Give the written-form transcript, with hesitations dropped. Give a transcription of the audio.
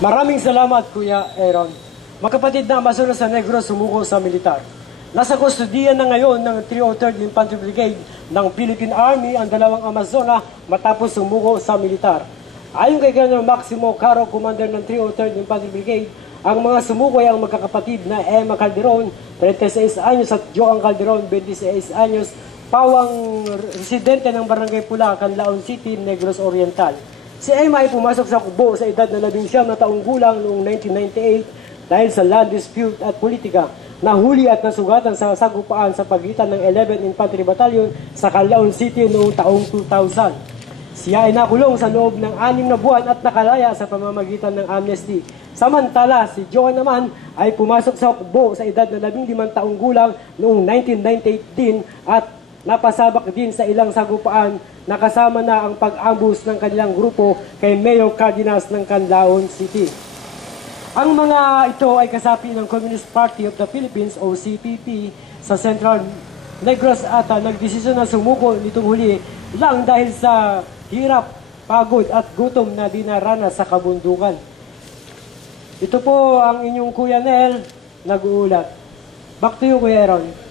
Maraming salamat, Kuya Aaron. Magkapatid na Amazonas sa Negros sumuko sa militar. Nasa kustodiyan na ngayon ng 303rd Infantry Brigade ng Philippine Army ang dalawang Amazona matapos sumuko sa militar. Ayon kay Colonel Maximo Caro, commander ng 303rd Infantry Brigade, ang mga sumuko ay ang magkakapatid na Emma Calderon, 36 anyos at Joan Calderon, 26 anyos, pawang residente ng Barangay Pula, Canlaon City, Negros Oriental. Si Emma ay pumasok sa kubo sa edad na 19 na taong gulang noong 1998 dahil sa land dispute at politika. Nahuli at nasugatan sa sagupaan sa pagitan ng 11th Infantry Battalion sa Canlaon City noong taong 2000. Siya ay nakulong sa loob ng 6 na buwan at nakalaya sa pamamagitan ng amnesty. Samantala, si Joan naman ay pumasok sa kubo sa edad na 15 taong gulang noong 1998 din at napasabak din sa ilang sagupaan na kasama na ang pag-ambus ng kanilang grupo kay Mayor Cardenas ng Canlaon City. Ang mga ito ay kasapi ng Communist Party of the Philippines o CPP sa Central Negros at nagdesisyon na sumuko nitong huli lang dahil sa hirap, pagod at gutom na dinaranas sa kabundukan. Ito po ang inyong Kuya Nel nag-uulat. Back to you, Kuya Aaron.